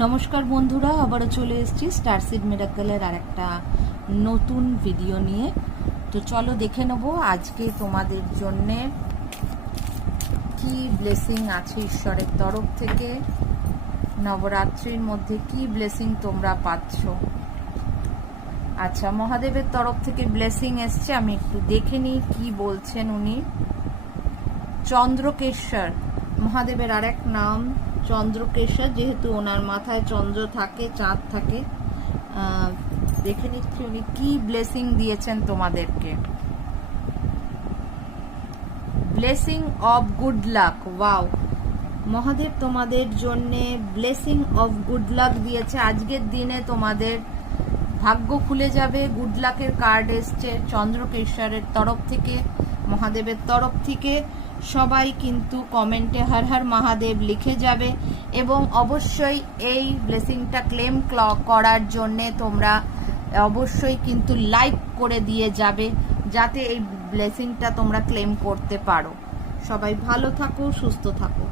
নমস্কার বন্ধুরা, আবারও চলে এসেছি স্টারসিড মিরাকলের আর একটা নতুন ভিডিও নিয়ে। তো চলো দেখে নেবো আজকে তোমাদের জন্যে কি ব্লেসিং আছে ঈশ্বরের তরফ থেকে। নবরাত্রির মধ্যে কি ব্লেসিং তোমরা পাচ্ছ। আচ্ছা, মহাদেবের তরফ থেকে ব্লেসিং এসছে, আমি একটু দেখে নিই কি বলছেন উনি। চন্দ্রকেশ্বর মহাদেবের আর এক নাম চন্দ্রকেশ্বর, যেহেতু ওনার মাথায় চন্দ্র থাকে, চাঁদ থাকে। দেখে নিচ্ছি উনি কি ব্লেসিং দিয়েছেন তোমাদেরকে। Blessing of good luck. Wow, Mahadev তোমাদের জন্যে ব্লেসিং অফ গুড লাক দিয়েছে। আজকের দিনে তোমাদের ভাগ্য খুলে যাবে। গুড লাকের কার্ড এসছে চন্দ্রকেশ্বরের তরফ থেকে, মহাদেবের তরফ থেকে। সবাই কিন্তু কমেন্টে হর হর মহাদেব লিখে যাবে এবং অবশ্যই এই ব্লেসিংটা ক্লেম করার জন্যে তোমরা অবশ্যই কিন্তু লাইক করে দিয়ে যাবে, যাতে এই ব্লেসিংটা তোমরা ক্লেম করতে পারো। সবাই ভালো থাকো, সুস্থ থাকো।